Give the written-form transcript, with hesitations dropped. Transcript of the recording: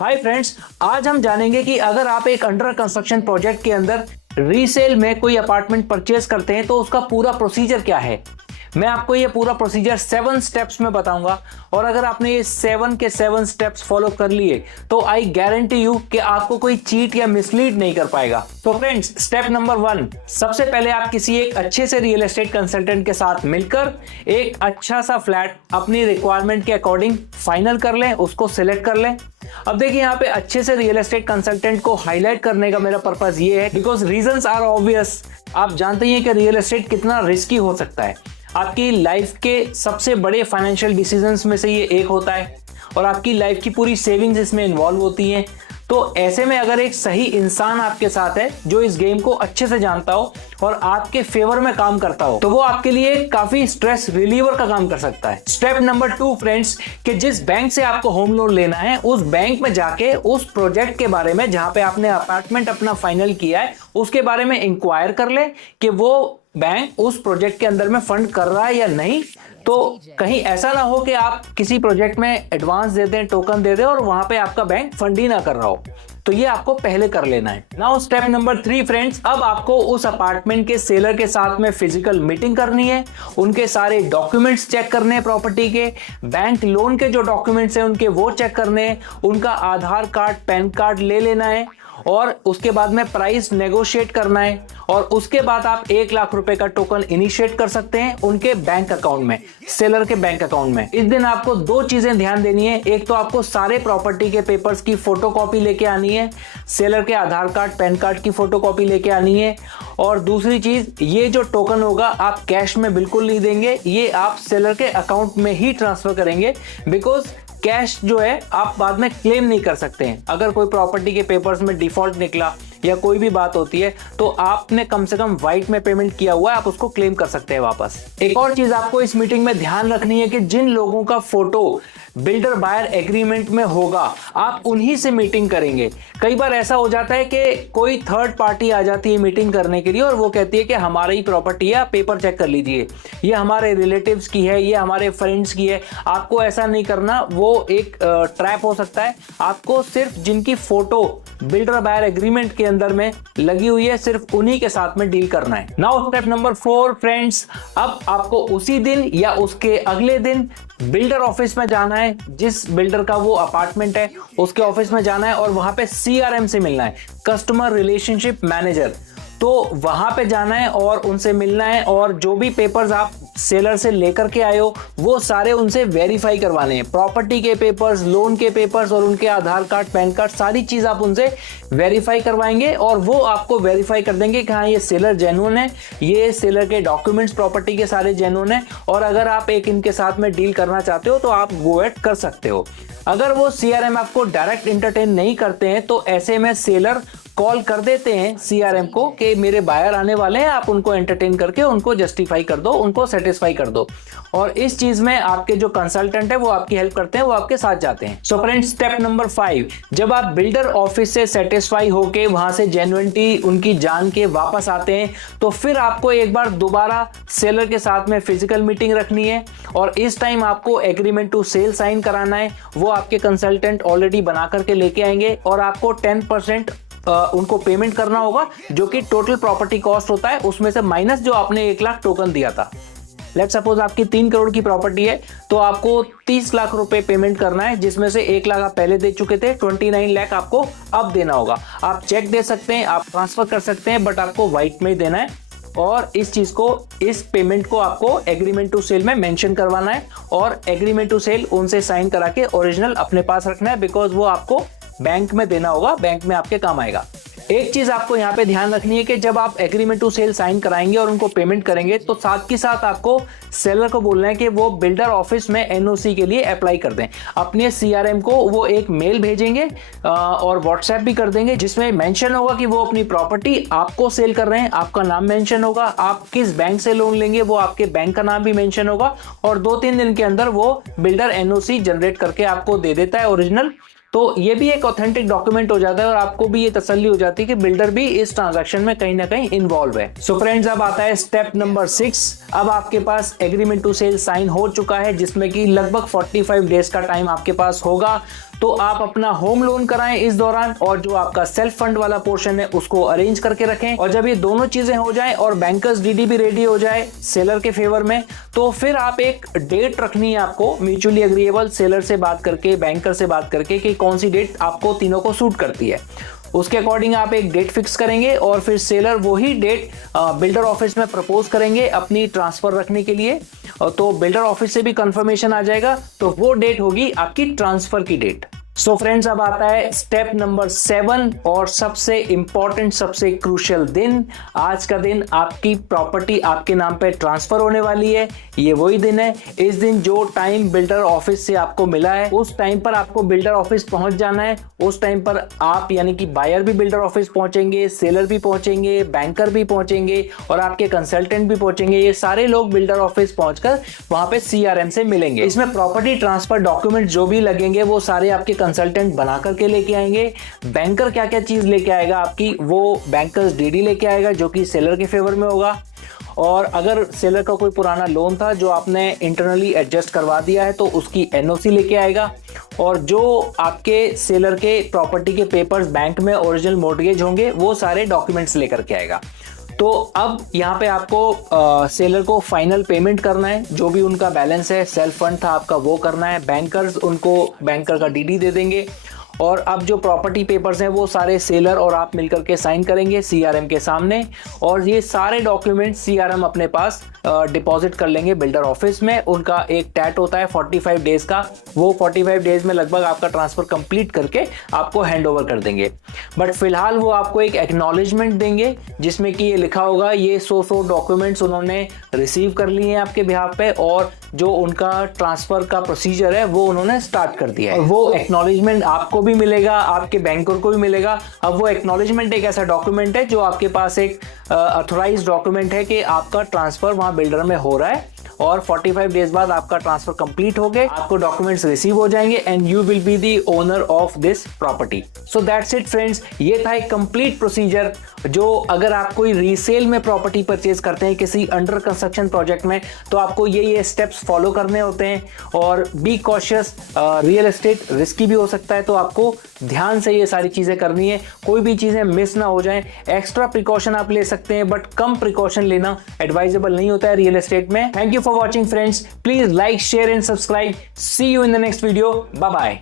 Hi friends, आज हम जानेंगे कि अगर आप एक अंडर कंस्ट्रक्शन प्रोजेक्ट के अंदर रीसेल में कोई अपार्टमेंट परचेज करते हैं तो उसका पूरा प्रोसीजर क्या है। मैं आपको ये पूरा प्रोसीजर 7 स्टेप्स में बताऊंगा और अगर आपने ये 7 के 7 स्टेप्स फॉलो कर लिए तो आई गारंटी यू कि आपको कोई चीट या मिसलीड नहीं कर पाएगा। तो फ्रेंड्स, स्टेप नंबर 1, सबसे पहले आप किसी एक अच्छे से रियल एस्टेट कंसल्टेंट के साथ मिलकर एक अच्छा सा फ्लैट अपनी रिक्वायरमेंट के अकॉर्डिंग फाइनल कर लें, उसको सिलेक्ट कर लें। अब देखिए, यहाँ पे अच्छे से रियल एस्टेट कंसल्टेंट को हाईलाइट करने का मेरा पर्पस ये है बिकॉज रीजंस आर ऑब्वियस। आप जानते ही हैं कि रियल एस्टेट कितना रिस्की हो सकता है। आपकी लाइफ के सबसे बड़े फाइनेंशियल डिसीजंस में से ये एक होता है और आपकी लाइफ की पूरी सेविंग्स इसमें इन्वॉल्व होती हैं। तो ऐसे में अगर एक सही इंसान आपके साथ है जो इस गेम को अच्छे से जानता हो और आपके फेवर में काम करता हो तो वो आपके लिए काफी स्ट्रेस रिलीवर का काम कर सकता है। स्टेप नंबर 2 फ्रेंड्स, कि जिस बैंक से आपको होम लोन लेना है उस बैंक में जाके उस प्रोजेक्ट के बारे में, जहां पे आपने अपार्टमेंट अपना फाइनल किया है, उसके बारे में इंक्वायर कर ले कि वो बैंक उस प्रोजेक्ट के अंदर में फंड कर रहा है या नहीं। तो कहीं ऐसा ना हो कि आप किसी प्रोजेक्ट में एडवांस दे दें, टोकन दे दें और वहां पे आपका बैंक फंड ही ना कर रहा हो। तो ये आपको पहले कर लेना है। नाउ स्टेप नंबर 3 फ्रेंड्स, अब आपको उस अपार्टमेंट के सेलर के साथ में फिजिकल मीटिंग करनी है, उनके सारे डॉक्यूमेंट्स चेक करने हैं, प्रॉपर्टी के बैंक लोन के जो डॉक्यूमेंट्स हैं उनके वो चेक करने हैं, उनका आधार कार्ड, पैन कार्ड ले लेना है और उसके बाद में प्राइस नेगोशिएट करना है और उसके बाद आप 1 लाख रुपए का टोकन इनिशिएट कर सकते हैं उनके बैंक अकाउंट में, सेलर के बैंक अकाउंट में। इस दिन आपको 2 चीजें ध्यान देनी है। एक तो आपको सारे प्रॉपर्टी के पेपर्स की फोटोकॉपी लेके आनी है, सेलर के आधार कार्ड, पैन कार्ड की फोटोकॉपी लेके आनी है और दूसरी चीज, ये जो टोकन होगा आप कैश में बिल्कुल नहीं देंगे, ये आप सेलर के अकाउंट में ही ट्रांसफर करेंगे बिकॉज कैश जो है आप बाद में क्लेम नहीं कर सकते हैं। अगर कोई प्रॉपर्टी के पेपर्स में डिफॉल्ट निकला या कोई भी बात होती है तो आपने कम से कम व्हाइट में पेमेंट किया हुआ है, आप उसको क्लेम कर सकते हैं वापस। एक और चीज आपको इस मीटिंग में ध्यान रखनी है कि जिन लोगों का फोटो बिल्डर बायर एग्रीमेंट में होगा आप उन्हीं से मीटिंग करेंगे। कई बार ऐसा हो जाता है कि कोई थर्ड पार्टी आ जाती है मीटिंग करने के लिए और वो कहती है कि हमारी प्रॉपर्टी है, पेपर चेक कर लीजिए, ये हमारे रिलेटिव्स की है, ये हमारे फ्रेंड्स की है। आपको ऐसा नहीं करना, वो एक ट्रैप हो सकता है। आपको सिर्फ जिनकी फोटो बिल्डर बायर एग्रीमेंट के अंदर में लगी हुई है सिर्फ उन्हीं के साथ में डील करना है। नाउ स्टेप नंबर 4 फ्रेंड्स, अब आपको उसी दिन या उसके अगले दिन बिल्डर ऑफिस में जाना है, जिस बिल्डर का वो अपार्टमेंट है उसके ऑफिस में जाना है और वहां पे CRM से मिलना है, कस्टमर रिलेशनशिप मैनेजर। तो वहां पे जाना है और उनसे मिलना है और जो भी पेपर्स आप सेलर से लेकर के आए हो वो सारे उनसे वेरीफाई करवाने हैं। प्रॉपर्टी के पेपर्स, लोन के पेपर्स और उनके आधार कार्ड, पैन कार्ड, सारी चीज आप उनसे वेरीफाई करवाएंगे और वो आपको वेरीफाई कर देंगे कि हाँ ये सेलर जेन्युइन है, ये सेलर के डॉक्यूमेंट्स प्रॉपर्टी के सारे जेन्युइन है और अगर आप एक इनके साथ में डील करना चाहते हो तो आप गो एट कर सकते हो। अगर वो CRM आपको डायरेक्ट एंटरटेन नहीं करते हैं तो ऐसे में सेलर कॉल कर देते हैं CRM को कि मेरे बायर आने वाले हैं, आप उनको एंटरटेन करके उनको जस्टिफाई कर दो, उनको सेटिस्फाई कर दो। और इस चीज में आपके जो कंसल्टेंट है वो आपकी हेल्प करते हैं, वो आपके साथ जाते हैं। सो फ्रेंड्स, स्टेप नंबर 5, जब आप बिल्डर ऑफिस से सेटिस्फाई होके वहां से जेन्युइनिटी उनकी जान के वापस आते हैं तो फिर आपको एक बार दोबारा सेलर के साथ में फिजिकल मीटिंग रखनी है और इस टाइम आपको एग्रीमेंट टू सेल साइन कराना है। वो आपके कंसल्टेंट ऑलरेडी बना करके लेके आएंगे और आपको 10% उनको पेमेंट करना होगा जो कि टोटल प्रॉपर्टी कॉस्ट होता है उसमें से माइनस जो आपने 1 लाख टोकन दिया था। लेट्स सपोज आपकी 3 करोड़ की प्रॉपर्टी है तो आपको 30 लाख रुपए पेमेंट करना है, जिसमें से 1 लाख आप पहले दे चुके थे, 29 लाख आपको अब देना होगा। आप चेक दे सकते हैं, आप ट्रांसफर कर सकते हैं, बट आपको व्हाइट में ही देना है और इस चीज को, इस पेमेंट को आपको एग्रीमेंट टू सेल में मेंशन करवाना है और एग्रीमेंट टू सेल उनसे साइन करा के ओरिजिनल अपने पास रखना है बिकॉज वो आपको बैंक में देना होगा, बैंक में आपके काम आएगा। एक चीज आपको यहाँ पे ध्यान रखनी है कि जब आप एग्रीमेंट टू सेल साइन कराएंगे और उनको पेमेंट करेंगे तो साथ के साथ आपको सेलर को बोलना है कि वो बिल्डर ऑफिस में NOC के लिए अप्लाई कर दें। अपने CRM को वो एक मेल भेजेंगे और व्हाट्सएप भी कर देंगे जिसमें मेंशन होगा कि वो अपनी प्रॉपर्टी आपको सेल कर रहे हैं, आपका नाम मेंशन होगा, आप किस बैंक से लोन लेंगे वो आपके बैंक का नाम भी मेंशन होगा और 2-3 दिन के अंदर वो बिल्डर NOC जनरेट करके आपको दे देता है ओरिजिनल। तो ये भी एक ऑथेंटिक डॉक्यूमेंट हो जाता है और आपको भी ये तसल्ली हो जाती है कि बिल्डर भी इस ट्रांजैक्शन में कहीं ना कहीं इन्वॉल्व है। सो फ्रेंड्स, अब आता है स्टेप नंबर 6। अब आपके पास एग्रीमेंट टू सेल साइन हो चुका है जिसमें कि लगभग 45 डेज का टाइम आपके पास होगा तो आप अपना होम लोन कराएं इस दौरान, और जो आपका सेल्फ फंड वाला पोर्शन है उसको अरेंज करके रखें। और जब ये दोनों चीजें हो जाएं और बैंकर्स डीडी भी रेडी हो जाए सेलर के फेवर में, तो फिर आप एक डेट रखनी है आपको म्यूचुअली एग्रीएबल सेलर से बात करके, बैंकर से बात करके कि कौन सी डेट आपको तीनों को सूट करती है। उसके अकॉर्डिंग आप एक डेट फिक्स करेंगे और फिर सेलर वही डेट बिल्डर ऑफिस में प्रपोज करेंगे अपनी ट्रांसफर रखने के लिए। तो बिल्डर ऑफिस से भी कंफर्मेशन आ जाएगा, तो वो डेट होगी आपकी ट्रांसफर की डेट। सो फ्रेंड्स, अब आता है स्टेप नंबर 7 और सबसे इंपॉर्टेंट, सबसे क्रूशियल दिन। आज का दिन आपकी प्रॉपर्टी आपके नाम पे ट्रांसफर होने वाली है। ये वही दिन है। इस दिन जो टाइम बिल्डर ऑफिस से आपको मिला है उस टाइम पर आपको बिल्डर ऑफिस पहुंच जाना है। उस टाइम पर आप यानी कि बायर भी बिल्डर ऑफिस पहुंचेंगे, सेलर भी पहुंचेंगे, बैंकर भी पहुंचेंगे और आपके कंसल्टेंट भी पहुंचेंगे। ये सारे लोग बिल्डर ऑफिस पहुंचकर वहां पे सीआरएम से मिलेंगे। इसमें प्रॉपर्टी ट्रांसफर डॉक्यूमेंट जो भी लगेंगे वो सारे आपके कंसल्टेंट बना करके लेके आएंगे। बैंकर क्या क्या चीज लेके आएगा आपकी, वो बैंकर्स डीडी लेके आएगा जो कि सेलर के फेवर में होगा। और अगर सेलर का कोई पुराना लोन था जो आपने इंटरनली एडजस्ट करवा दिया है तो उसकी एनओसी लेके आएगा। और जो आपके सेलर के प्रॉपर्टी के पेपर्स बैंक में ओरिजिनल मॉर्गेज होंगे वो सारे डॉक्यूमेंट्स लेकर के आएगा। तो अब यहाँ पे आपको सेलर को फाइनल पेमेंट करना है, जो भी उनका बैलेंस है, सेल्फ फंड था आपका वो करना है। बैंकर्स उनको बैंकर का डीडी दे देंगे। और अब जो प्रॉपर्टी पेपर्स हैं वो सारे सेलर और आप मिलकर के साइन करेंगे सीआरएम के सामने। और ये सारे डॉक्यूमेंट सीआरएम अपने पास डिपॉजिट कर लेंगे बिल्डर ऑफिस में। उनका एक टैट होता है 45 डेज का, वो 45 डेज में लगभग आपका ट्रांसफर कंप्लीट करके आपको हैंड ओवर कर देंगे। बट फिलहाल वो आपको एक एक्नॉलेजमेंट देंगे जिसमें कि ये लिखा होगा ये 100 डॉक्यूमेंट्स उन्होंने रिसीव कर लिए हैं आपके बिहाफ पे और जो उनका ट्रांसफर का प्रोसीजर है वो उन्होंने स्टार्ट कर दिया है। और वो एक्नॉलेजमेंट आपको भी मिलेगा, आपके बैंकर को भी मिलेगा। अब वो एक्नॉलेजमेंट एक ऐसा डॉक्यूमेंट है जो आपके पास एक ऑथराइज्ड डॉक्यूमेंट है कि आपका ट्रांसफर वहां बिल्डर में हो रहा है। और 45 डेज बाद आपका ट्रांसफर कंप्लीट हो गए, आपको डॉक्यूमेंट्स रिसीव हो जाएंगे and you will be the owner of this property. So that's it friends, ये था एक कंप्लीट प्रोसीजर जो अगर आप कोई रीसेल में प्रॉपर्टी परचेज करते हैं किसी अंडर कंस्ट्रक्शन प्रोजेक्ट में, तो आपको ये स्टेप्स फॉलो करने होते हैं। और be cautious, real estate risky भी हो सकता है, तो आपको ध्यान से ये सारी चीजें करनी है, कोई भी चीजें मिस ना हो जाएं। एक्स्ट्रा प्रिकॉशन आप ले सकते हैं बट कम प्रिकॉशन लेना एडवाइजेबल नहीं होता है रियल एस्टेट में। Thank you for watching friends. Please like, share and subscribe. See you in the next video. Bye bye.